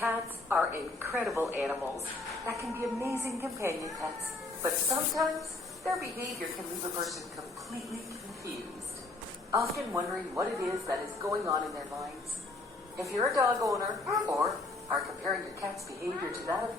Cats are incredible animals that can be amazing companion pets, but sometimes their behavior can leave a person completely confused, often wondering what it is that is going on in their minds. If you're a dog owner or are comparing your cat's behavior to that of